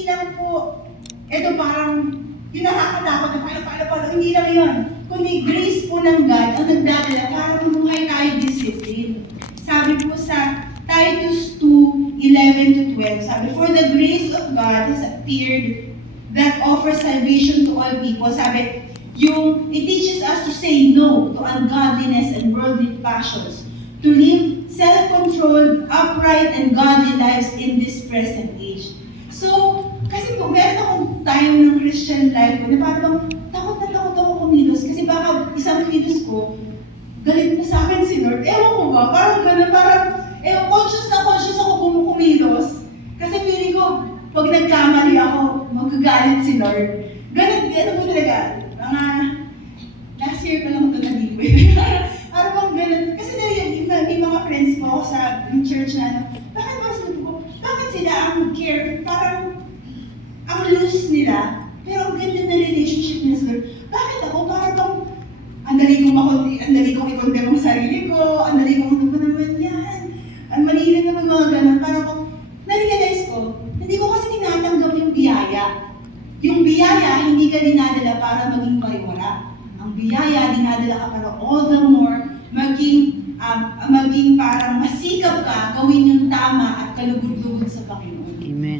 hindi lang po, ito parang, yung nakakatakot na paano, hindi lang yun. Kundi grace po ng God ang nagdadala para mamuhay tayo discipline. Sabi po sa Titus 2:11-12, sabi, "For the grace of God has appeared that offers salvation to all people." Sabi, it teaches us to say no to ungodliness and worldly passions, to live self-controlled, upright, and godly lives in this present age. So, kasi po, meron akong time ng Christian life ko na parang takot na takot ako kumilos kasi baka isang kilos ko, galit na sa akin si Lord. Ewan ko ba? Parang ganun, conscious ako kumilos. Kasi feeling ko, pag nagkamali ako, magagalit si Lord. Ganun po talaga. Last year pa lang ito nag-iwit. Parang bang ganun. Kasi may mga friends ko ako sa church na, bakit sila ang care? Parang, ang loose nila, pero ang ganda na relationship nila sa Lord. Bakit ako? Parang bang, ang dali kong i-condemn ang sarili ko, ang dali kong ano naman yan, ang mali lang naman mga ganun. Parang bang, na-realize ko, hindi ko kasi tinatanggap yung biyaya. Yung biyaya, hindi ka dinadala para maging pariwara. Ang biyaya, dinadala ka para all the more maging parang masikap ka, gawin yung tama at kalugod-lugod sa Panginoon. Amen.